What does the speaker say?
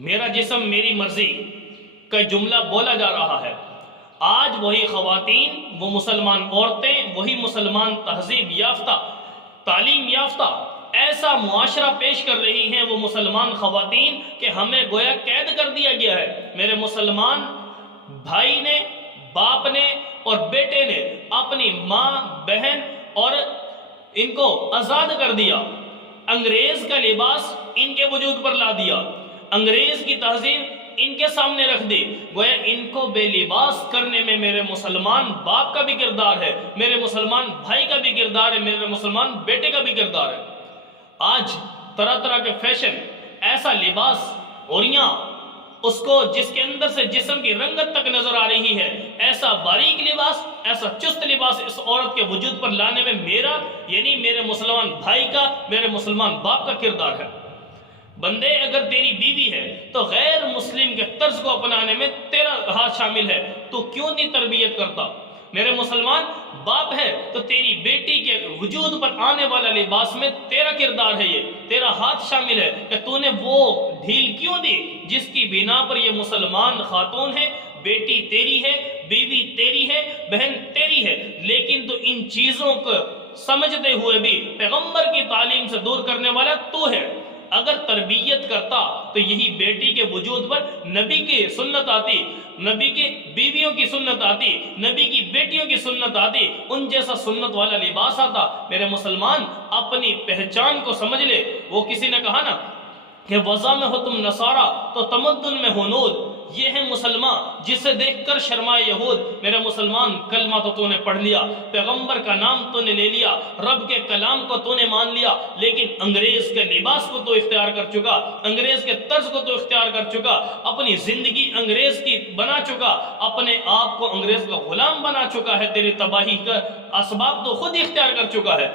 میرا جسم میری مرضی کا جملہ بولا جا رہا ہے۔ آج وہی خواتین، وہ مسلمان عورتیں، وہی مسلمان تہذیب یافتہ، تعلیم یافتہ ایسا معاشرہ پیش کر رہی ہیں وہ مسلمان خواتین کہ ہمیں گویا قید کر دیا گیا ہے۔ میرے مسلمان بھائی نے، باپ نے اور بیٹے نے اپنی ماں، بہن اور ان کو آزاد کر دیا، انگریز کا لباس ان کے وجود پر لا دیا، انگریز کی تہذیب ان کے سامنے رکھ دی۔ گویا ان کو بے لباس کرنے میں میرے مسلمان باپ کا بھی کردار ہے، میرے مسلمان بھائی کا بھی کردار ہے، میرے مسلمان بیٹے کا بھی کردار ہے۔ آج طرح طرح کے فیشن، ایسا لباس، اوڑیاں، اس کو جس کے اندر سے جسم کی رنگت تک نظر آ رہی ہے، ایسا باریک لباس، ایسا چست لباس اس عورت کے وجود پر لانے میں میرا یعنی میرے مسلمان بھائی کا، میرے مسلمان باپ کا کردار ہے۔ بندے، اگر تیری بیوی ہے تو غیر مسلم کے طرز کو اپنانے میں تیرا ہاتھ شامل ہے، تو کیوں نہیں تربیت کرتا؟ میرے مسلمان باپ ہے تو تیری بیٹی کے وجود پر آنے والا لباس میں تیرا کردار ہے، یہ تیرا ہاتھ شامل ہے کہ تو نے وہ ڈھیل کیوں دی جس کی بنا پر یہ مسلمان خاتون ہے، بیٹی تیری ہے، بیوی تیری ہے، بہن تیری ہے، لیکن تو ان چیزوں کو سمجھتے ہوئے بھی پیغمبر کی تعلیم سے دور کرنے والا تو ہے۔ اگر تربیت کرتا تو یہی بیٹی کے وجود پر نبی کی سنت آتی، نبی کی بیویوں کی سنت آتی، نبی کی بیٹیوں کی سنت آتی، ان جیسا سنت والا لباس آتا۔ میرے مسلمان اپنی پہچان کو سمجھ لے۔ وہ کسی نے کہا نا کہ وضع میں ہو تم نصارہ تو تمدن میں ہو نود، یہ ہے مسلمان جسے دیکھ کر شرمائے یہود۔ میرے مسلمان، کلمہ تو نے پڑھ لیا، پیغمبر کا نام تو نے لے لیا، رب کے کلام کو تو نے مان لیا، لیکن انگریز کے لباس کو تو اختیار کر چکا، انگریز کے طرز کو تو اختیار کر چکا، اپنی زندگی انگریز کی بنا چکا، اپنے آپ کو انگریز کا غلام بنا چکا ہے، تیری تباہی کا اسباب تو خود اختیار کر چکا ہے۔